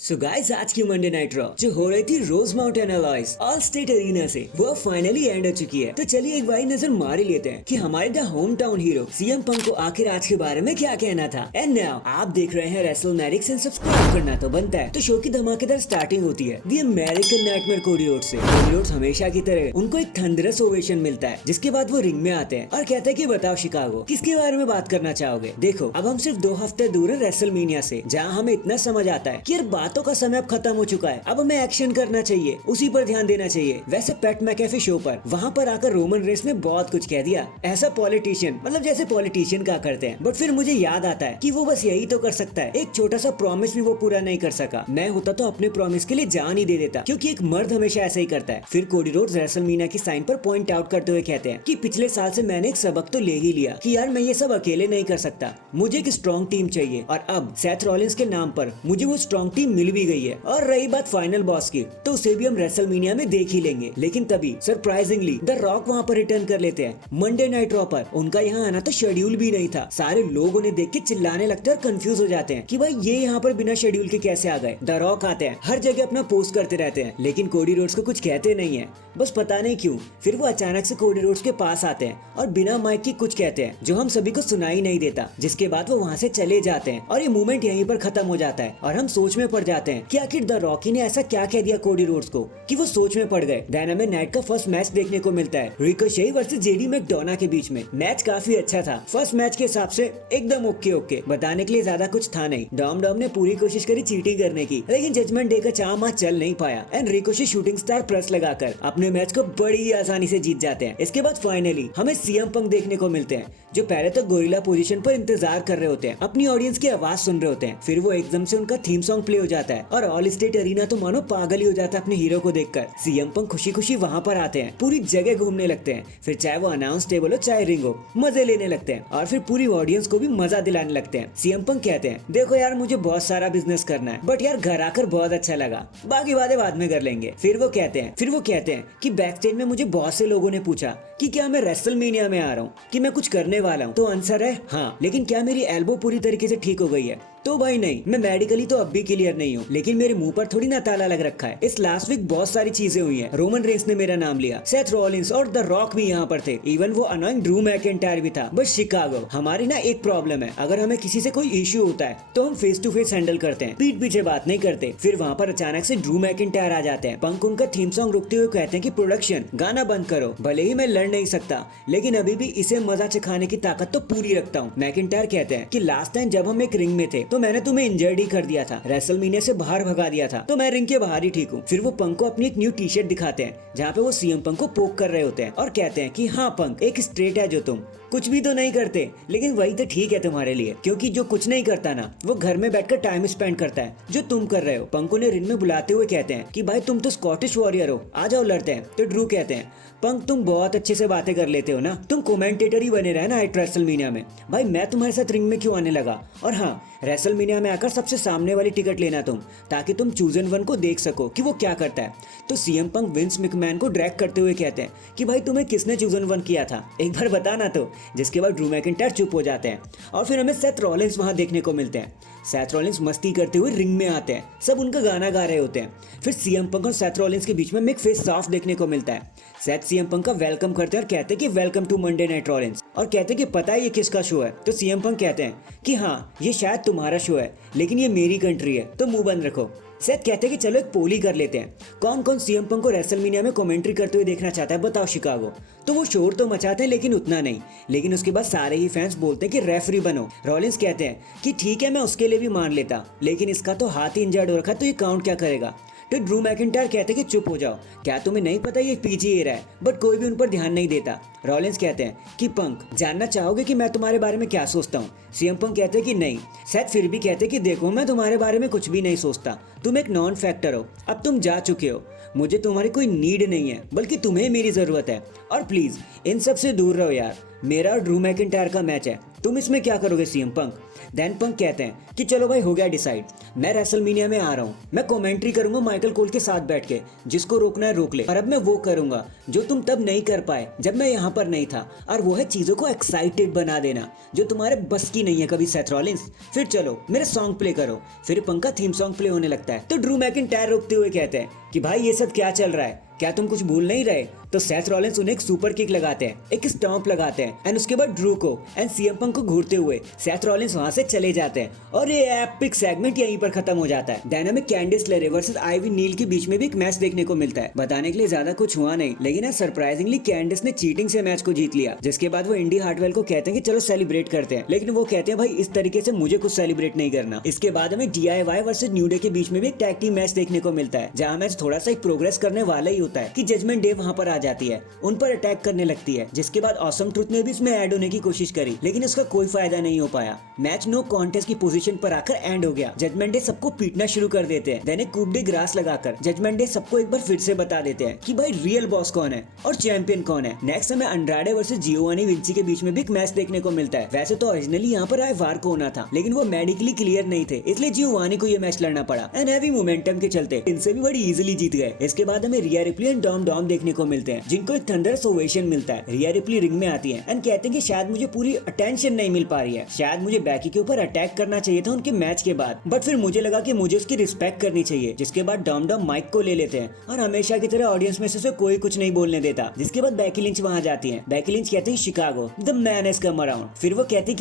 So guys आज की Monday night raw जो हो रही थी Rosemont Illinois Allstate Arena से वो फाइनली एंड हो चुकी है। तो चलिए एक बार नजर मार ही लेते हैं कि हमारे the home town hero CM Punk को आखिर आज के बारे में क्या कहना था। एंड नाउ आप देख रहे हैं रेसलमैनिक्स एंड सब्सक्राइब करना तो बनता है। तो शो की धमाकेदार स्टार्टिंग होती है दी अमेरिकन नाइटमेयर कोडी रोड्स से। कोडी रोड्स हमेशा की तरह उनको एक थंडरस ओवेशन मिलता है, जिसके बाद वो रिंग में आते हैं और कहते हैं कि बताओ शिकागो किसके बारे में बात करना चाहोगे। देखो अब हम सिर्फ 2 हफ्ते दूर है रेसलमेनिया से, जहाँ हमें इतना समझ आता है कि यार बातों का समय अब खत्म हो चुका है, अब हमें एक्शन करना चाहिए, उसी पर ध्यान देना चाहिए। वैसे पैट मैकेफी शो पर वहाँ पर आकर रोमन रेस ने बहुत कुछ कह दिया, ऐसा पॉलिटिशियन मतलब जैसे पॉलिटिशियन क्या करते हैं। बट फिर मुझे याद आता है कि वो बस यही तो कर सकता है, एक छोटा सा प्रॉमिस भी वो पूरा नहीं कर सका। मैं होता तो अपने प्रॉमिस के लिए जान ही दे देता, क्योंकि एक मर्द हमेशा ऐसा ही करता है। फिर कोडी रोड्स रेसलमेनिया की साइन पर पॉइंट आउट करते हुए कहते हैं कि पिछले साल से मैंने एक सबक तो ले ही लिया कि यार मैं ये सब अकेले नहीं कर सकता, मुझे एक स्ट्रॉन्ग टीम चाहिए। और अब सेथ रॉलिंस के नाम पर मुझे वो स्ट्रॉन्ग टीम मिल भी गई है। और रही बात फाइनल बॉस की, तो उसे भी हम रेसलमेनिया में देख ही लेंगे। लेकिन तभी सरप्राइजिंगली द रॉक वहाँ पर रिटर्न कर लेते हैं मंडे नाइट रॉ पर। उनका यहाँ आना तो शेड्यूल भी नहीं था। सारे लोग उन्हें देख के चिल्लाने लगते हैं और कंफ्यूज हो जाते हैं कि भाई ये यहाँ पर बिना शेड्यूल के कैसे आ गए। द रॉक आते हैं, हर जगह अपना पोस्ट करते रहते हैं, लेकिन कोडी रोड्स को कुछ कहते नहीं है, बस पता नहीं क्यों। फिर वो अचानक से कोडी रोड्स के पास आते हैं और बिना माइक की कुछ कहते हैं जो हम सभी को सुनाई नहीं देता, जिसके बाद वो वहाँ से चले जाते हैं और ये मूवमेंट यहीं पर खत्म हो जाता है। और हम सोच में पड़ जाते हैं कि आखिर द रॉकी ने ऐसा क्या कह दिया कोडी रोड्स को कि वो सोच में पड़ गए। डायनामाइट नाइट का फर्स्ट मैच देखने को मिलता है रिकोशे वर्सेस जेडी मैकडोना के बीच में। मैच काफी अच्छा था, फर्स्ट मैच के हिसाब से एकदम ओके। बताने के लिए ज्यादा कुछ था नहीं। डॉम ने पूरी कोशिश करी चीटिंग करने की, लेकिन जजमेंट डे का चाम आज चल नहीं पाया and Ricochet shooting star press लगाकर अपने मैच को बड़ी आसानी से जीत जाते हैं। इसके बाद फाइनली हमें सीएम पंक देखने को मिलते हैं, जो पहले तो गोरिल्ला पोजीशन पर इंतजार कर रहे होते हैं, अपनी ऑडियंस की आवाज सुन रहे होते हैं। फिर वो एकदम से उनका थीम सॉन्ग प्ले हो जाता है और ऑल स्टेट अरीना तो मानो पागल ही हो जाता है अपने हीरो को देखकर। सीएम पंक खुशी खुशी वहाँ पर आते हैं, पूरी जगह घूमने लगते हैं। फिर चाहे वो अनाउंस टेबल हो चाहे रिंग हो, मजे लेने लगते हैं और फिर पूरी ऑडियंस को भी मजा दिलाने लगते हैं। सीएम पंक कहते हैं देखो यार मुझे बहुत सारा बिजनेस करना है, बट यार घर आकर बहुत अच्छा लगा, बाकी बातें बाद में कर लेंगे। फिर वो कहते हैं कि बैक स्टेज में मुझे बहुत से लोगों ने पूछा कि क्या मैं रेसलमेनिया में आ रहा हूँ, कि मैं कुछ करने वाला हूँ। तो आंसर है हाँ, लेकिन क्या मेरी एल्बो पूरी तरीके से ठीक हो गई है? तो भाई नहीं, मैं मेडिकली तो अब भी क्लियर नहीं हूँ, लेकिन मेरे मुंह पर थोड़ी ना ताला लग रखा है। इस लास्ट वीक बहुत सारी चीजें हुई हैं। रोमन रेंस ने मेरा नाम लिया, सेथ रॉलिंस और द रॉक भी यहाँ पर थे, इवन वो अनोइंग ड्रू मैकिंटायर भी था। बस शिकागो हमारी ना एक प्रॉब्लम है, अगर हमें किसी से कोई इश्यू होता है तो हम फेस टू फेस हैंडल करते हैं, पीठ पीछे बात नहीं करते। फिर वहाँ पर अचानक से ड्रू मैकिंटायर आ जाते हैं। पंक उनका थीम सॉन्ग रुकते हुए कहते हैं कि प्रोडक्शन गाना बंद करो, भले ही मैं लड़ नहीं सकता, लेकिन अभी भी इसे मजा चखाने की ताकत तो पूरी रखता हूँ। मैकिंटायर कहते हैं कि लास्ट टाइम जब हम एक रिंग में थे तो मैंने तुम्हें इंजर्ड ही कर दिया था, रेसलमेनिया से बाहर भगा दिया था, तो मैं रिंग के बाहर ही ठीक हूँ। फिर वो पंक को अपनी एक न्यू टी शर्ट दिखाते हैं, जहाँ पे वो सीएम पंक को पोक कर रहे होते हैं और कहते हैं कि हाँ पंक, एक स्ट्रेट है जो तुम कुछ भी तो नहीं करते, लेकिन वही तो ठीक है तुम्हारे लिए, क्योंकि जो कुछ नहीं करता ना वो घर में बैठकर टाइम स्पेंड करता है, जो तुम कर रहे हो। पंक उन्हें रिंग में बुलाते हुए कहते हैं कि भाई तुम तो स्कॉटिश वॉरियर हो, आ जाओ लड़ते हैं। तो ड्रू कहते हैं पंक तुम बहुत अच्छे से बातें कर लेते हो ना, तुम कमेंटेटर ही बने रहे ना एट रेसलमेनिया में, भाई मैं तुम्हारे साथ रिंग में क्यों आने लगा। और हाँ, रेसलमेनिया में आकर सबसे सामने वाली टिकट लेना तुम, ताकि तुम चूजन वन को देख सको कि वो क्या करता है। तो सीएम पंक विंस मैकमैन को ड्रैग करते हुए कहते हैं कि भाई तुम्हें किसने चूजन वन किया था, एक बार बताना तो। जिसके बाद ड्रू मैकिंटायर चुप हो जाते हैं और फिर हमें सेथ रॉलिंस वहां देखने को मिलते हैं। सेथ रॉलिंस मस्ती करते हुए रिंग में आते हैं, सब उनका गाना गा रहे होते हैं। फिर सीएम पंक और सेथ रॉलिंस के बीच में एक फेस ऑफ देखने को मिलता है। सेथ सीएम पंक का वेलकम करते हैं और कहते हैं कि welcome to Monday night Rollins, और कहते हैं कि पता है ये किसका शो है। तो सीएम पंक कहते हैं कि हाँ ये शायद तुम्हारा शो है, लेकिन ये मेरी कंट्री है, तो मुंह बंद रखो। सेथ कहते हैं कि चलो एक पोल ही कर लेते हैं, कौन कौन सीएम पंक को रेसलमेनिया में कमेंट्री करते हुए देखना चाहता है, बताओ शिकागो। तो वो शोर तो मचाते हैं लेकिन उतना नहीं, लेकिन उसके बाद सारे ही फैंस बोलते हैं कि रेफरी बनो। रॉलिंस कहते हैं कि ठीक है मैं उसके लिए भी मान लेता, लेकिन इसका तो हाथ ही इंजर्ड हो रखा है, तो ये काउंट क्या करेगा। तो ड्रू मैकिंटायर कहते हैं कि चुप हो जाओ, क्या तुम्हें नहीं पता ये पीजी एरा है, बट कोई भी उन पर ध्यान नहीं देता। रॉलिंस कहते हैं कि पंक जानना चाहोगे कि मैं तुम्हारे बारे में क्या सोचता हूँ। सीएम पंक कहते हैं कि नहीं। सेथ फिर भी कहते हैं कि देखो मैं तुम्हारे बारे में कुछ भी नहीं सोचता, तुम एक नॉन फैक्टर हो, अब तुम जा चुके हो, मुझे तुम्हारी कोई नीड नहीं है, बल्कि तुम्हें मेरी जरूरत है, और प्लीज इन सब से दूर रहो यार, मेरा और ड्रू मैकिंटायर का मैच है, तुम इसमें क्या करोगे सीएम पंक? देन पंक कहते हैं कि चलो भाई हो गया डिसाइड, मैं रेसलमेनिया में आ रहा हूँ, मैं कमेंट्री करूंगा माइकल कोल के साथ बैठ के, जिसको रोकना है रोक ले, और अब मैं वो करूंगा जो तुम तब नहीं कर पाए जब मैं यहाँ पर नहीं था, और वो है चीजों को एक्साइटेड बना देना जो तुम्हारे बस की नहीं है कभी सेथ रॉलिंस। फिर चलो मेरे सॉन्ग प्ले करो। फिर पंक का थीम सॉन्ग प्ले होने लगता है तो ड्रू मैकिंटायर रोकते हुए कहते हैं कि भाई ये सब क्या चल रहा है, क्या तुम कुछ भूल नहीं रहे? तो सेथ रॉलिंस उन्हें एक सुपर किक लगाते हैं, एक स्टॉम्प लगाते हैं, एंड उसके बाद ड्रू को एंड सीएम पंक को घूरते हुए सेथ रॉलिंस वहां से चले जाते हैं और ये एपिक सेगमेंट यहीं पर खत्म हो जाता है। डायनामिक कैंडिस लेरे वर्सेस आइवी नील के बीच में भी एक मैच देखने को मिलता है। बताने के लिए ज्यादा कुछ हुआ नहीं, लेकिन सरप्राइजिंगली कैंडिस ने चीटिंग से मैच को जीत लिया, जिसके बाद वो इंडी हार्टवेल को कहते हैं कि चलो सेलिब्रेट करते हैं, लेकिन वो कहते हैं भाई इस तरीके से मुझे कुछ सेलिब्रेट नहीं करना। इसके बाद हमें DIY वर्सेस न्यू डे के बीच में भी एक टैग टीम मैच देखने को मिलता है, जहाँ मैच थोड़ा सा प्रोग्रेस करने वाला ही होता है कि जजमेंट डे वहां पर आ जाती है, उन पर अटैक करने लगती है, जिसके बाद ऑसम ट्रुथ ने भी इसमें ऐड होने की कोशिश करी, लेकिन उसका कोई फायदा नहीं हो पाया। मैच नो कॉन्टेस्ट की पोजीशन पर आकर एंड हो गया। जजमेंट डे सबको पीटना शुरू कर देते हैं, देन एक कूप डे ग्रास लगाकर जजमेंट डे सबको एक बार फिर से बता देते हैं कि भाई रियल बॉस कौन है और चैंपियन कौन है। नेक्स्ट हमें अंड्राडे वर्सेस जियोवानी विंची के बीच में भी एक मैच देखने को मिलता है। वैसे तो ओरिजिनली यहाँ पर आए वार को होना था, लेकिन वो मेडिकली क्लियर नहीं थे, इसलिए जियोवानी को ये मैच लड़ना पड़ा, एंड हैवी मोमेंटम के चलते इनसे भी बड़ी इजीली जीत गए। इसके बाद हमें Rhea Ripley and Dom Dom देखने को मिलते हैं, जिनको एक थंडरस ओवेशन मिलता है। रिया रिप्ली रिंग में आती है एंड कहते हैं कि शायद मुझे पूरी अटेंशन नहीं मिल पा रही है, शायद मुझे बैकी के ऊपर अटैक करना चाहिए था उनके मैच के बाद, बट फिर मुझे लगा कि मुझे उसकी रिस्पेक्ट करनी चाहिए। जिसके बाद डॉम डॉम माइक को ले लेते हैं और हमेशा की तरह ऑडियंस में से कोई कुछ नहीं बोलने देता। जिसके बाद बैकी लिंच वहां जाती है। बैकी लिंच कहते हैं Chicago the man has come around. फिर वो कहते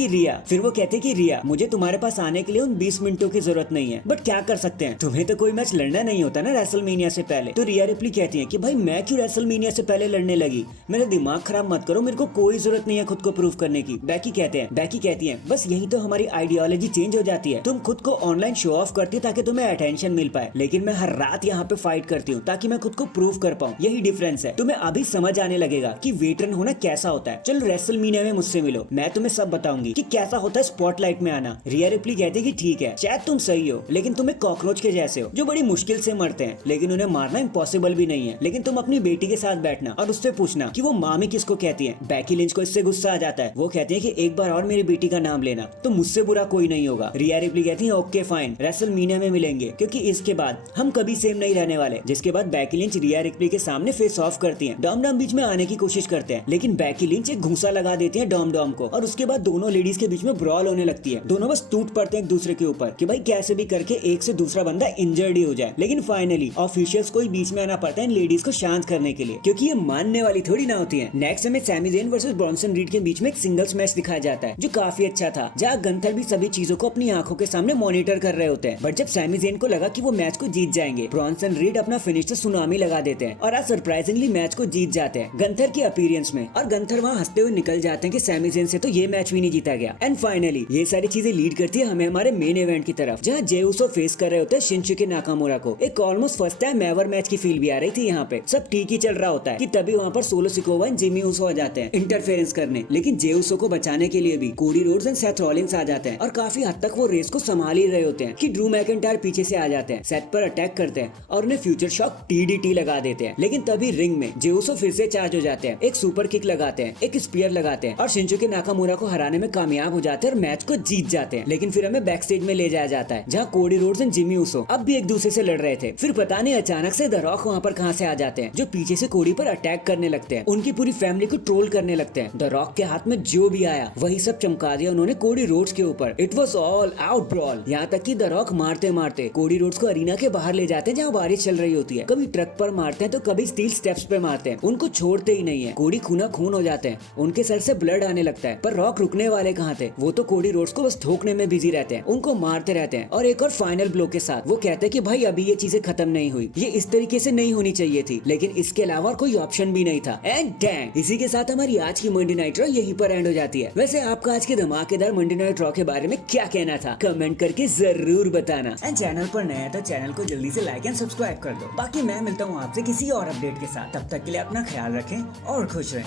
कि रिया मुझे तुम्हारे पास आने के लिए उन 20 मिनटों की जरूरत नहीं है, बट क्या कर सकते हैं, तुम्हें तो कोई मैच लड़ना नहीं होता ना रेसलमेनिया से पहले। तो रिया रिप्ली कहती है कि भाई मैं क्यों रेसलमेनिया से पहले लड़ने लगी, मेरा दिमाग खराब मत करो, मेरे को कोई जरूरत नहीं है खुद को प्रूव करने की। बैकी कहती है बस यही तो हमारी आइडियोलॉजी चेंज हो जाती है, तुम खुद को ऑनलाइन शो ऑफ करती हो ताकि तुम्हें अटेंशन मिल पाए, लेकिन मैं हर रात यहाँ पे फाइट करती हूँ ताकि मैं खुद को प्रूव कर पाऊँ, यही डिफरेंस है। तुम्हें अभी समझ आने लगेगा कि वेटरन होना कैसा होता है। चलो रेसलमेनिया में मुझसे मिलो, मैं तुम्हें सब बताऊंगी कि कैसा होता है स्पॉटलाइट में आना। रिया रिप्ली कहती है कि ठीक है शायद तुम सही हो, लेकिन तुम एक कॉकरोच के जैसे हो जो बड़ी मुश्किल से मरते हैं, लेकिन उन्हें मारना इम्पॉसिबल भी नहीं है। लेकिन तुम अपनी बेटी के साथ बैठना और उससे पूछना कि वो मामी किसको कहती है। बैकी लिंच को इससे गुस्सा आ जाता है, वो कहती है कि एक बार और मेरी बेटी का नाम लेना तो मुझसे बुरा कोई नहीं होगा। रिया रिप्ली कहती है ओके फाइन, रेसलमेनिया में मिलेंगे, क्योंकि इसके बाद हम कभी सेम नहीं रहने वाले। जिसके बाद बैकी लिंच रिया रिप्ली के सामने फेस ऑफ करती है। डॉम डॉम बीच में आने की कोशिश करते हैं, लेकिन बैकी लिंच एक घूंसा लगा देती है डॉम डॉम को, और उसके बाद दोनों लेडीज के बीच में ब्रॉल होने लगती है। दोनों बस टूट पड़ते हैं एक दूसरे के ऊपर कि भाई कैसे भी करके एक से दूसरा बंदा इंजर्ड ही हो जाए, लेकिन फाइनली ऑफिशियल्स को ही बीच में आना पड़ता है लेडीज को शांत करने के लिए, क्योंकि ये मानने वाली थोड़ी ना होती है। नेक्स्ट हमें Sami Zayn versus Bronson Reed के बीच में एक सिंगल्स मैच दिखाया जाता है जो काफी अच्छा था, जहाँ गंथर भी सभी चीजों को अपनी आंखों के सामने मॉनिटर कर रहे होते हैं। बट जब सैमी ज़ेन को लगा कि वो मैच को जीत जाएंगे, ब्रॉन्सन रीड अपना फिनिश से सुनामी लगा देते हैं और आज सरप्राइजिंगली मैच को जीत जाते हैं गंथर की अपीयरेंस में, और गंथर वहाँ हंसते हुए निकल जाते हैं कि सैमी ज़ेन से तो ये मैच भी नहीं जीता गया। एंड फाइनली ये सारी चीजें लीड करती है हमें हमारे मेन इवेंट की तरफ, जहाँ जे उसो फेस कर रहे होते हैं शिनसुके नाकामुरा को। एक almost first time ever match की फील भी आ रही थी यहाँ पे। सब ठीक ही चल रहा होता है कि तभी वहाँ पर Solo Sikoa and Jimmy Uso आ जाते हैं इंटरफेरेंस करने, लेकिन जे उसो को बचाने के लिए भी Cody Rhodes and Seth Rollins आ जाते हैं, और काफी हद तक वो रेस को संभाल ही रहे होते हैं कि ड्रू मैकिंटायर पीछे से आ जाते हैं, सेथ पर अटैक करते हैं और उन्हें फ्यूचर शॉक TDT लगा देते हैं। लेकिन तभी रिंग में जे उसो फिर से चार्ज हो जाते हैं, एक सुपर किक लगाते हैं, एक स्पीयर लगाते हैं और शिनसुके नाकामुरा को हराने में कामयाब हो जाते हैं और मैच को जीत जाते हैं। लेकिन फिर हमें बैक स्टेज में ले जाया जाता है, जहाँ कोडी रोड्स एंड जिमी उसो अब भी एक दूसरे से लड़ रहे थे। फिर पता नहीं अचानक से द रॉक वहाँ पर कहाँ से आ जाते हैं, जो पीछे से कोडी पर अटैक करने लगते हैं, उनकी पूरी फैमिली को ट्रोल करने लगते हैं। द रॉक के हाथ में जो भी आया वही सब चमका दिया उन्होंने कोडी रोड्स के ऊपर। It was all out brawl, यहाँ तक कि द रॉक मारते मारते कोडी रोड्स को अरीना के बाहर ले जाते हैं, जहाँ बारिश चल रही होती है। कभी ट्रक पर मारते हैं तो कभी स्टील स्टेप्स पे मारते हैं, उनको छोड़ते ही नहीं है। कोडी खूना खून हो जाते हैं, उनके सर से ब्लड आने लगता है, पर रॉक रुकने वाले कहाँ थे, वो तो कोडी रोड्स को बस ठोकने में बिजी रहते हैं, उनको मारते रहते हैं। और एक और फाइनल ब्लो के साथ वो कहते हैं कि भाई अभी ये चीजें खत्म नहीं हुई, ये इस तरीके से नहीं होनी चाहिए थी, लेकिन इसके अलावा कोई ऑप्शन भी नहीं था। एंड डैंग, इसी के साथ हमारी आज की मंडे नाइट रॉ यहीं पर एंड हो जाती है। वैसे आपका आज के धमाकेदार मंडे नाइट रॉ के बारे में क्या कहना था, कमेंट करके जरूर बताना। एंड चैनल पर नया है तो चैनल को जल्दी से लाइक एंड सब्सक्राइब कर दो। बाकी मैं मिलता हूँ आपसे किसी और अपडेट के साथ, तब तक के लिए अपना ख्याल रखें और खुश रहें।